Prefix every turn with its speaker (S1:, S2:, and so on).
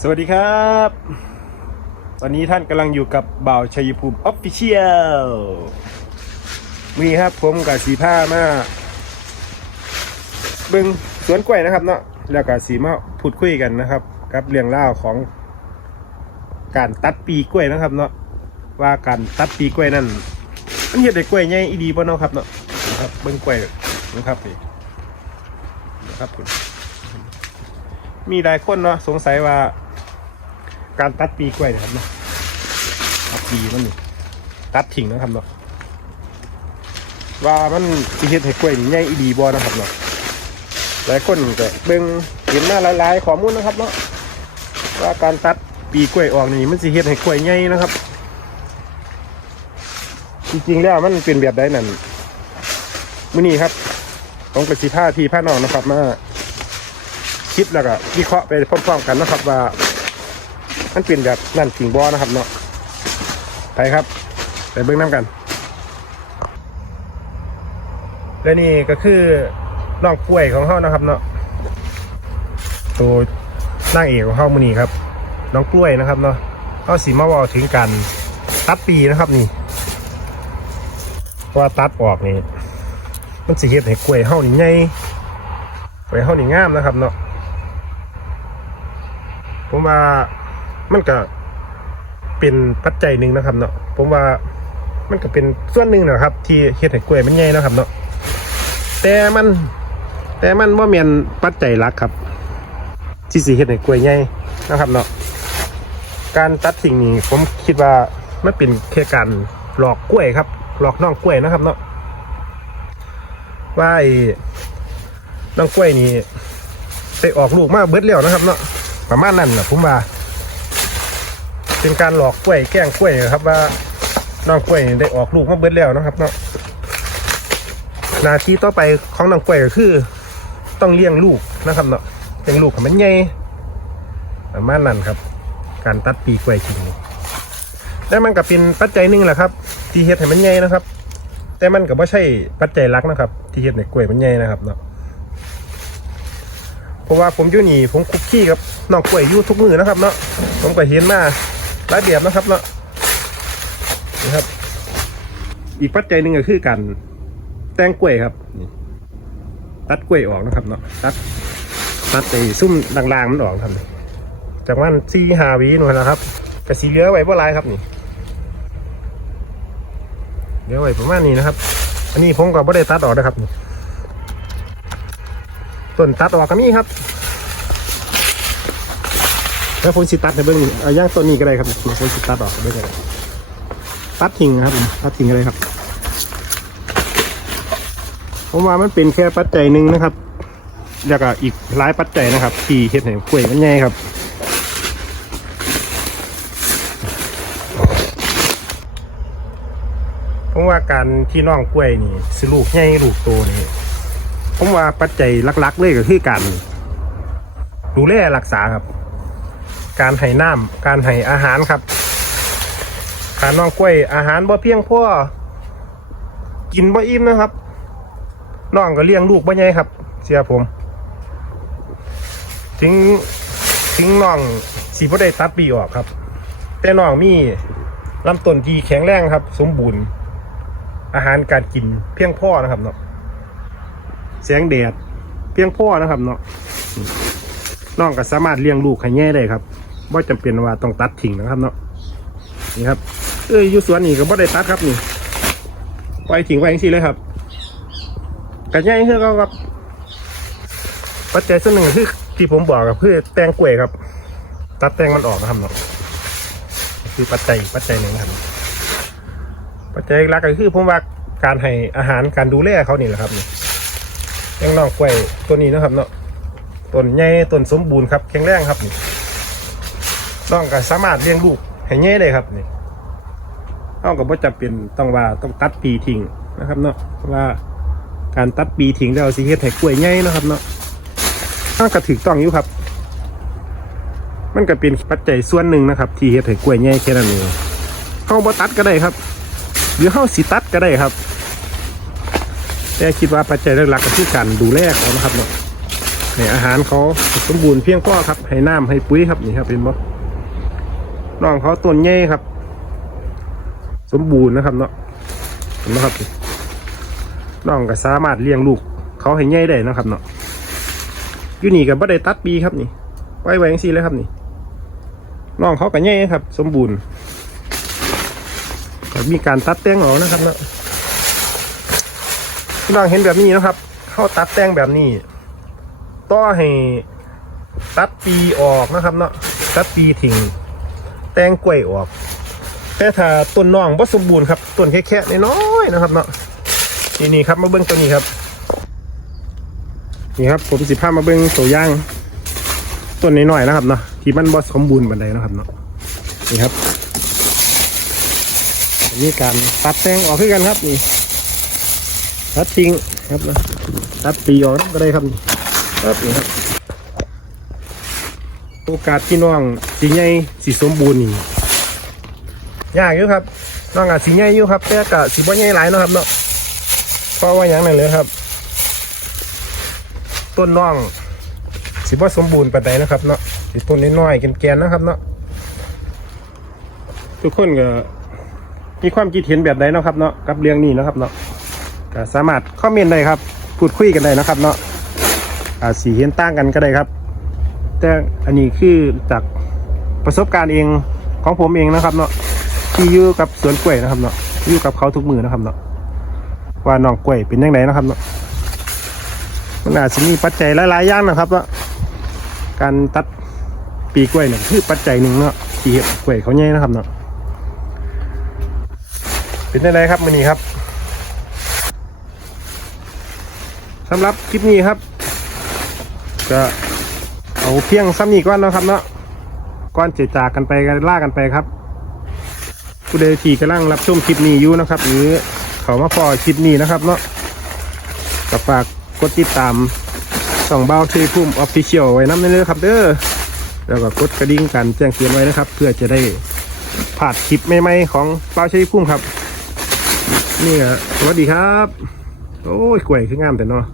S1: สวัสดีครับ ตอนนี้ท่านกำลังอยู่กับบ่าวชัยภูมิออฟฟิเชียลมีครับผมกับสีผ้ามาเบึงสวนกล้วยนะครับเนาะแล้วก็สีมาพูดคุยกันนะครับ กับเรื่องเล่าวของ การตัดปีกล้วยนะครับเนาะว่าการตัดปีกล้วยนั่นมันเห็ดได้กล้วยใหญ่อีดีบ่เนาะครับเนาะนะครับเบิ้งกล้วยนะครับนี่นะครับคุณมีหลายคนเนาะสงสัยว่า การตัดปีกล้วยนะครับเนาะตัดปีมันนี่ตัดทิ้งนะครับเนาะว่ามันสิเฮ็ดให้กล้วยนี่ใหญ่อีดีบ่นะครับเนาะหลายคนก็เบิ่งเห็นมาหลายๆข้อมูลนะครับเนาะว่าการตัดปีกล้วยออกนี่มันสิเฮ็ดให้กล้วยใหญ่นะครับ จริงๆแล้วมันเป็นแบบใดนั่นมื้อนี้ครับต้องไปสิพาพี่พานองนะครับ มาคิดแล้วก็วิเคราะห์ไปพร้อมๆกันนะครับว่า มันเป็นแบบนั่นจริงบอนะครับเนาะไปครับไปเบิ้งน้ำกัน และนี่ก็คือน้องกล้วยของเขานะครับเนาะตัวนางเอกของเขามือนี้ครับ น้องกล้วยนะครับเนาะเขาสีมาว่าถึงกันตัดปีนะครับนี่ว่าตัดออกนี่มันสิเฮ็ดให้กล้วยเฮานี่ใหญ่กล้วยเฮานี่งามนะครับเนาะผมว่า มันก็เป็นปัจจัยหนึ่งนะครับเนาะผมว่ามันก็เป็นส่วนหนึ่งนะครับ ที่เฮ็ดให้กล้วยมันใหญ่นะครับเนาะแต่มันแต่มันว่าเมียนปัจจัยหลักครับ ที่สิเฮ็ดให้กล้วยใหญ่นะครับเนาะการตัดสิ่งนี้ผมคิดว่ามันเป็นแค่การหลอกกล้วยครับ หลอกน้องกล้วยนะครับเนาะว่าไอ้น้องกล้วยนี่ไปออกลูกมาเบิดแล้วนะครับเนาะประมาณนั้นนะผมว่า เป็นการหลอกกล้วยแกล้งกล้วยครับว่าน้องกล้วยได้ออกลูกมาเบิดแล้วนะครับเนาะหนาทีต่อไปของน้องกล้วยก็คือ ต้องเลี้ยงลูกนะครับเนาะเลี้ยงลูกให้มันใหญ่ประมาณนั้นครับ การตัดปีกล้วยจริงแต่มันก็เป็นปัจจัยหนึ่งแหละครับ ที่เฮ็ดให้มันใหญ่นะครับ แต่มันก็ไม่ใช่ปัจจัยหลักนะครับ ที่เฮ็ดให้กล้วยมันใหญ่นะครับเนาะเพราะว่าผมอยู่นี่ผมคุกคีกับน้องกล้วยอยู่ทุกมือนะครับเนาะผมก็เห็นมา หลายแบบนะครับเนาะนี่ครับ อีกปัจจัยหนึ่งก็คือการแตงกล้วยครับตัดกล้วยออกนะครับเนาะตัดตัดไอ้ซุ่มด่างๆมันออกครับจากนั้นซีหาวีนู่นนะครับกระสีเหลือไว้เพื่อไรครับนี่เหลือไว้ประมาณนี้นะครับ อันนี้ผมก็ไม่ได้ตัดออกนะครับนี่ต้นตัดออกก็มีครับ แล้วผมสิตัดในเบื้องนี้เอาย่างต้นนี้ก็ได้ครับผมสิตัดออกได้เลยตัดทิ้งนะครับผมตัดทิ้งก็ได้ครับผมว่ามันเป็นแค่ปัจจัยหนึ่งนะครับแล้วก็อีกหลายปัจจัยนะครับ ที่เฮ็ดให้กล้วยมันใหญ่ครับผมว่าการที่น้องกล้วยนี่สิลูกใหญ่ลูกโตนี่ผมว่าปัจจัยหลักๆเลยก็คือการดูแลรักษาครับ การให้น้ำการให้อาหารครับการน้องกล้วยอาหารบ่เพียงพอกินบ่อิ่มนะครับน้องก็เลี้ยงลูกบ่ใหญ่ครับ เสียผมถึงถึงน้องสีบ่ได้ตัดปีออกครับ แต่น้องมีลำต้นที่แข็งแรงครับ สมบูรณ์ อาหารการกินเพียงพอนะครับเนาะแสงแดดเพียงพอนะครับเนาะน้องก็สามารถเลี้ยงลูกให้แง่ได้ครับ ว่าจำเป็นว่าต้องตัดทิ้งนะครับเนาะนี่ครับเอ้ยอยู่สวนนี่ก็บ่ได้ตัดครับนี่ปล่อยทิ้งไว้อย่างนี้เลยครับกระแง่คือเขาครับปัจจัยส่วนหนึ่งคือที่ผมบอกกับคือแตงกล้วยครับ ตัดแตงมันออกนะครับเนาะคือปัจจัยปัจจัยหนึ่งนะครับ ปัจจัยหลักก็คือผมว่าการให้อาหารการดูแลเขานี่แหละครับนี่ยังน้องกล้วยตัวนี้นะครับเนาะต้นใหญ่ต้นสมบูรณ์ครับแข็งแรงครับนี่ น้องก็สามารถเลี้ยงลูกให้ใหญ่ได้ครับนี่น้องก็บ่จำเป็นต้องว่าต้องตัดปีทิ้งนะครับเนาะว่าการตัดปีทิ้งแล้วสิเฮ็ดให้กล้วยใหญ่นะครับเนาะมันก็ถูกต้องอยู่ครับ มันก็เป็นปัจจัยส่วนหนึ่งนะครับ ที่เฮ็ดให้กล้วยใหญ่แค่นั้นเองเฮาบ่ตัดก็ได้ครับ หรือเฮาสิตัดก็ได้ครับ แต่คิดว่าปัจจัยหลักก็คือการดูแลเขานะครับเนาะให้อาหารเขาสมบูรณ์เพียงพอครับให้น้ำให้ปุ๋ยครับนี่ครับเป็นบ่ น้องเขาต้นใหญ่ครับ สมบูรณ์นะครับเนาะเห็นไหมครับน้องก็สามารถเลี้ยงลูก เขาให้ใหญ่ได้นะครับเนาะอยู่นี่กับบ่ได้ตัดปีครับนี่ไว้ไว้ยังซี่เลยครับนี่น้องเขาก็ใหญ่ครับ สมบูรณ์ก็มีการตัดแต่งออกนะครับเนาะพี่น้องเห็นแบบนี้นะครับเขาตัดแต่งแบบนี้ต่อให้ตัดปีออกนะครับเนาะตัดปีทิ้ง แตงกล้วยออก แต่ถ้าต้นน้องบ่สมบูรณ์ครับต้นแค่ๆน้อยๆนะครับเนาะนี่นี่ครับมาเบิ้งตัวนี้ครับ นี่ครับผมสิพามาเบิ้งตัวย่างต้นน้อยๆนะครับเนาะที่มันบ่สมบูรณ์บันไดนะครับเนาะนี่ครับนี่การตัดแตงออกขึ้นกันครับนี่ตัดทิ้งครับนะตัดปีออกก็ได้ครับนี่ครับนี่ครับ โอกาสที่น้องสีใหญ่สีสมบูรณ์นี่ยากอยู่ครับน้องอาจสีใหญ่อยู่ครับแต่ก็สีบ่ใหญ่หลายนะครับเนาะเพราะว่าอย่างนั้นเลยครับ ต้นน้องสีบ่สมบูรณ์ปานใดนะครับเนาะสีต้นน้อยๆแกนๆนะครับเนาะทุกคนก็มีความคิดเห็นแบบใดนะครับ เนาะกับเรื่องนี้นะครับเนาะก็สามารถคอมเมนต์ได้ครับ พูดคุยกันได้นะครับ เนาะอาจสีเห็นต่างกันก็ได้ครับ แต่อันนี้คือจากประสบการณ์เองของผมเองนะครับเนาะที่อยู่กับสวนกล้วยนะครับเนาะอยู่กับเขาทุกมือนะครับเนาะว่าน้องกล้วยเป็นยังไงนะครับเนาะมันอาจจะมีปัจจัยหลายๆอย่างนะครับเนาะการตัดปีกล้วยเนี่ยคือปัจจัยหนึ่งเนาะที่เห็ดกล้วยเขาใหญ่นะครับเนาะเป็นยังไงครับมือนี้ครับสำหรับคลิปนี้ครับ ก็ เอาเพียงซ้ำนี้ก่อนเนาะครับเนาะก่อนเจจากกันไปกันล่ากันไปครับผู้ใดที่กำลังรับชมคลิปนี้อยู่นะครับ หรือเขามาพอคลิปนี้นะครับเนาะก็ฝากกดติดตามส่องเบาทีพุ่มออฟฟิเชียลไว้น้ำเลยครับเด้อแล้วก็กดกระดิ่งกันแจ้งเตือนไว้นะครับ เพื่อจะได้ผ่านคลิปใหม่ๆของเบาทีพุ่มครับ นี่ก็สวัสดีครับ โอ้ยกล้วยคืองามแต่เนาะ